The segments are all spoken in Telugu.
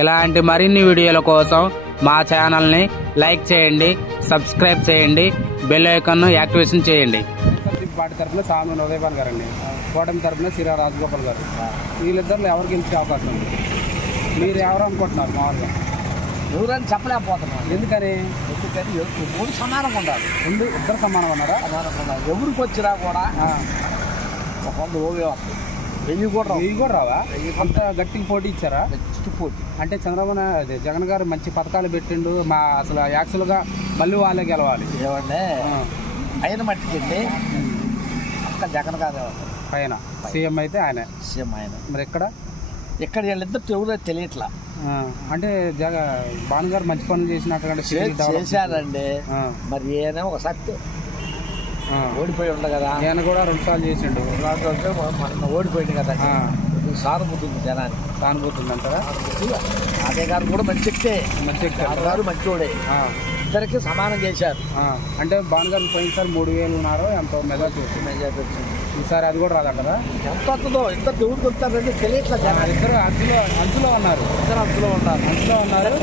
ఇలాంటి మరిన్ని వీడియోల కోసం మా ఛానల్ని లైక్ చేయండి, సబ్స్క్రైబ్ చేయండి, బెల్ ఐకాన్ను యాక్టివేషన్ చేయండి. పార్టీ తరఫున సాను ఉదయపాల్ గారు అండి, కూటమి తరఫున శ్రీరా రాజగోపాల్ గారు. వీళ్ళిద్దరిలో ఎవరు గెలిచే అవకాశం ఉంది? మీరు ఎవరు అనుకుంటున్నారు? మామూలుగా ఎవరని చెప్పలేకపోతున్నాం. ఎందుకని మూడు సమానంగా ఉండాలి. ఇద్దరు సమానం ఉన్నారా? సమానంగా ఉండాలి. ఎవరికి వచ్చినా కూడా ఒక 100 ఓవే వస్తుంది. 1000 కూడా రావా? అంత గట్టిగా పోటీ ఇచ్చారా? గట్టి పోటీ అంటే చంద్రబాబు జగన్ గారు మంచి పథకాలు పెట్టిండు, మా అసలు యాక్చువల్గా మళ్ళీ వాళ్ళే గెలవాలి. ఏమంటే ఆయన మట్టికండి అక్క జగన్ గారు పైన సీఎం అయితే ఆయన సీఎం ఆయన. మరి ఇక్కడ వీళ్ళిద్దరు ఎవరో తెలియట్లా. అంటే భాను గారు మంచి పనులు చేసినట్టు చేశారండి. మరి ఈయన ఒక సత్యం ఓడిపోయి ఉండ కదా, ఈయన కూడా 2 సార్లు చేసిండు. మన ఓడిపోయింది కదా, సానుభూతి ఉంది జనానికి. సానుభూతి ఉంది అంటారా? అదే గారు కూడా మంచి వ్యక్తే, గారు మంచోడే. ఇద్దరికి సమానం చేశారు. అంటే భాను గారు పోయినసారి 3000 ఉన్నారో ఎంతో మెజార్టీ వచ్చింది. ఈసారి అది కూడా రాదంటారా? ఎంత వస్తుందో ఇద్దరు ఎవరు కొడతారంటే తెలియట్లా. ఇద్దరు అంచులో ఉన్నారు.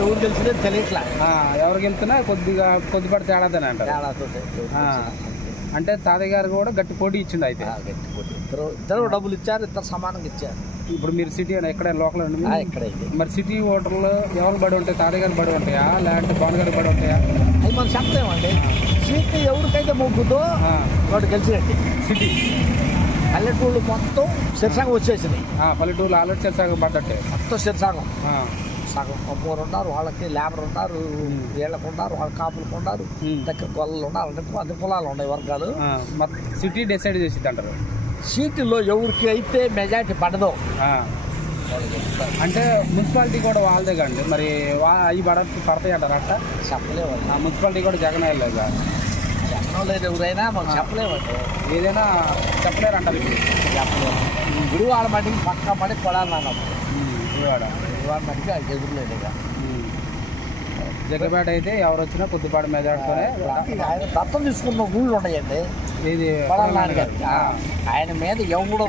ఎవరు గెలిచినా తెలియట్లా. ఎవరు గెలుతున్నా కొద్దిపాటి తేడాదని అంటారు. అంటే తాతయ్య గారు కూడా గట్టి పోటీ ఇచ్చిండు. అయితే గట్టి పోటీ ఇద్దరు డబ్బులు ఇచ్చారు, ఇద్దరు సమానంగా ఇచ్చారు. ఇప్పుడు మీరు సిటీ ఎక్కడ లోకల్ అండి? ఇక్కడ మరి సిటీ ఓటర్లు ఎవరు బడి ఉంటాయి? తాతయ్య గారు బడి ఉంటాయా లేదంటే భాను గారు బడి ఉంటాయా? అది మనం చెప్పలేమండి. సీట్ ఎవరికైతే మొగ్గుతో వాడు గెలిచినట్టు. సిటీ పల్లెటూళ్ళు మొత్తం శిరసాగం వచ్చేసినాయి. పల్లెటూళ్ళు ఆల్రెడీ శిరసాగం పడ్డట్టే. మొత్తం శిరసాగం సగం కొమ్మూరు ఉన్నారు, వాళ్ళకి లేబర్ ఉన్నారు, వీళ్ళకు ఉన్నారు, వాళ్ళ కాపులకు ఉన్నారు, దగ్గర గొల్లలు ఉన్నారు, అన్ని కులాలు ఉన్నాయి, వర్గాలు. సిటీ డిసైడ్ చేసిద్ది అంటారు. సీట్లో ఎవరికి అయితే మెజార్టీ పడదో అంటే మున్సిపాలిటీ కూడా వాళ్ళదే కండి. మరి అవి పడతాయి అంటారు అట్లా? చెప్పలేము. మున్సిపాలిటీ కూడా జగన్ వెళ్ళలేదు. జగన్ లేదు ఎవరైనా మనం చెప్పలేమండి. ఏదైనా చెప్పలేరు అంటారు. చెప్పలేము. గుడివాడ మట్టికి పక్క మడి కొడాలన్నాం. గుడివాడ మట్టికి అది ఎదురులేదు. ఇక జగ్గపేట అయితే ఎవరు వచ్చినా కొద్దిపాటి మెజార్టీతోనే. ఆయన దత్తం తీసుకున్న ఊళ్ళు ఉన్నాయండి. ఇది కొడాల నాని గారు. ఆయన మీద ఎవడు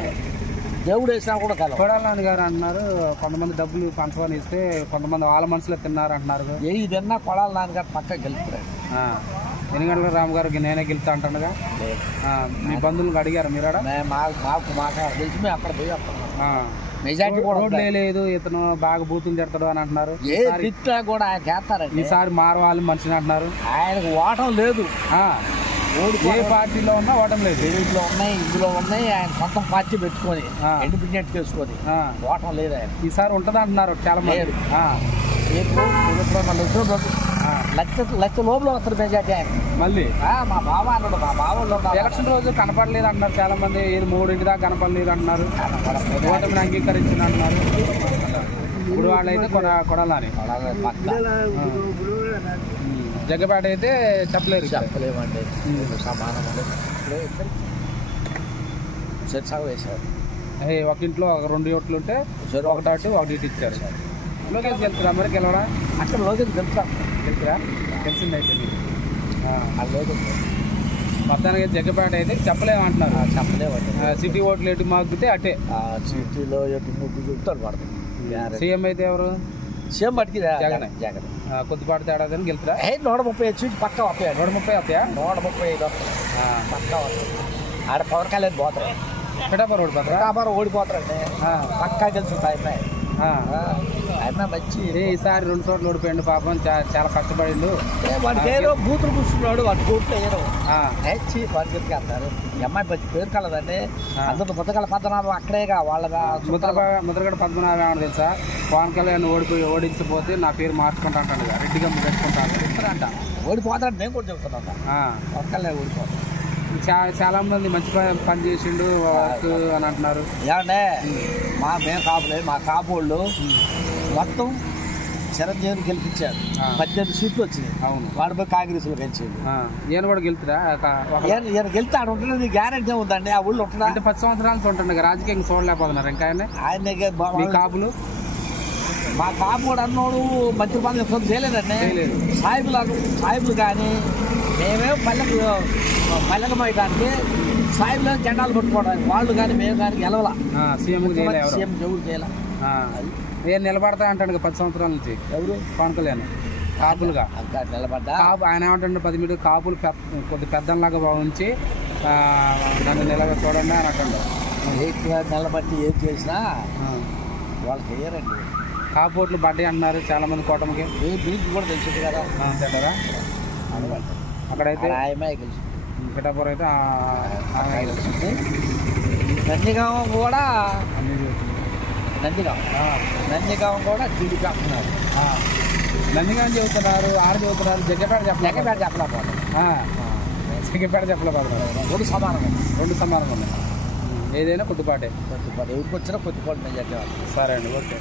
దేవుడు వేసినా కూడా కలవ. కొడాల నాని గారు అంటున్నారు కొంతమంది డబ్బులు పంచమని ఇస్తే కొంతమంది వాళ్ళ మనసులో తిన్నారు అంటున్నారు. ఏ తిన్నా కొడాల నాని గారు పక్క గెలుపుతాడు. ఎనిగంటల రామ్ గారు నేనే గెలుతా అంటుండగా మీ బంధువులకు అడిగారు మీరు? మాకు తెలిసి మేము అక్కడ పోయి మెజార్టీ కూడా లేదు, ఇతను బాగా బూతులు తిడతాడు అని అంటున్నారు. ఏ తిట్టా కూడా ఆయన చేస్తారండి. ఈసారి మారవాలి మనిషిని అంటున్నారు. ఆయనకు ఓటం లేదు. ఏ పార్టీలో ఉన్నా ఓటం లేదు. టీడీపీలో ఉన్నాయి, ఇందులో ఉన్నాయి. ఆయన సొంత పార్టీ పెట్టుకొని ఇండిపెండెంట్ చేసుకొని ఓటం లేదు. ఆయన ఈసారి ఉంటుంది అంటున్నారు చాలా మంది. లక్ష లోపల వస్తారు మెజార్టీ ఆయన. మళ్ళీ మా బావ అన్నాడు, మా బావలో ఎలక్షన్ రోజు కనపడలేదు అంటున్నారు చాలా మంది. 3 దాకా కనపడలేదు అంటున్నారు. ఓటమిని అంగీకరించింది అంటున్నారు. ఇప్పుడు వాళ్ళైతే కొడాలని. జగ్గపేట అయితే చెప్పలేమండి. సమానం సగం వేశారు. ఒక ఇంట్లో 2 ఓట్లు ఉంటే ఒకటి ఇచ్చారు. లోకేష్ గెలుతురా? మరి గెలవరా? అక్కడ లోకేష్ గెలుతురా? తెలిసింది అయితే మొత్తానికి జగ్గపేట అయితే చెప్పలేమంటున్నారు. చెప్పలేమండి. సిటీ ఓట్లు ఎటు మాగితే అటే. సిటీలో ఎటు ముగ్గు చెప్తాడు పడుతుంది. సీఎం అయితే ఎవరు? సీఎం పట్టుకి జగన్. కొద్దిపాటి తేడా గెలుతురా? 130 సీట్లు పక్క వస్తాయి. 130 వస్తాయా? 135 పక్క వస్తాయి. ఆడ పవన్ కళ్యాణ్ పోతారు. పిఠాపురం ఓడిపోతారా? పిఠాపురం ఓడిపోతారండి. పక్కా గెలుచుంటాయి. ఆయన మంచి ఈసారి 2 చోట్ల ఓడిపోయిండు పాపం. చాలా కష్టపడిండు. వాడికి ఏదో బూతులు కూర్చున్నాడు. వాడి కోట్లు ఏదో వాడి చెప్పి అంటారు. ఈ అమ్మాయి మంచి పేరు కలదండి. అందరూ ముద్రగడ పద్మనాభం అక్కడేగా వాళ్ళగా. ముద్రగడ పద్మనాభం ఏమన్నా తెలుసా? పవన్ కళ్యాణ్ ఓడించకపోతే నా పేరు మార్చుకుంటా అంటాడు. రెడ్డిగా పెట్టుకుంటాను ఇస్తారంట. ఓడిపోతాడు. మేము కూడా చెప్తున్నాం. పవన్ కళ్యాణ్ ఓడిపోతాడు. చాలా మంది మంచి పని చేసిండు అని అంటున్నారు. ఏమంటే మేము కాపులే, మా కాపోళ్ళు మొత్తం చిరంజీవిని గెలిపించారు. 18 సీట్లు వచ్చినాయి. అవును. వాడు పోయి కాంగ్రెస్లో గెలిచింది. ఈయన కూడా గెలుతురా? ఈయన గెలితే ఆడ ఉంటుంది. గ్యారెంటీ ఉందండి. ఆ ఊళ్ళో ఉంటుందా? అంటే 10 సంవత్సరాలు ఉంటుండే రాజకీయంగా చూడలేకపోతున్నారు ఇంకా ఆయన కాపులు. మా కాపు కూడా అన్నోడు మంత్రి పదవి చేయలేదండి. సాయిబులు కానీ మేమేమో పల్లెకు పోయడానికి సాయిబులో జెండాలు పట్టుకోవడానికి వాళ్ళు కానీ మేము కానీ గెలవాల. సీఎం ఎవరు చేయాల. నేను నిలబడతా అంటాడు 10 సంవత్సరాల నుంచి. ఎవరు? పవన్ కళ్యాణ్ కాపులుగా నిలబడ్డా కాపు ఆయన ఏమంటాడు 10 మీటర్ కాపులు కొద్ది పెద్దలాగా ఉంచి నన్ను చూడండి అని అంటాడు. నిలబట్టి ఏం చేసినా వాళ్ళకి వేయరండి. కాపు ఓట్లు బడ్డీ అంటున్నారు చాలా మంది కూటమికి. మీకు కూడా తెలిసింది కదా అంటారా? అక్కడైతే ఆయమే గెలిచింది. పిఠాపురం అయితే గెలిచింది. నందిగాం కూడా నందిగాం కూడా టీడీపీ అంటున్నారు. నందిగాం చెబుతున్నారు, ఆరు చెబుతున్నారు, జగ్గపేట చెప్పలేకపోతారు. జగ్గపేట చెప్పలేకపోతున్నారు. రెండు సమానంగా ఉన్నాయి. ఏదైనా కొద్దిపాటే. ఎవరికి వచ్చినా కొద్దిపాటు నేను చెప్పేవాళ్ళు. సరే అండి, ఓకే.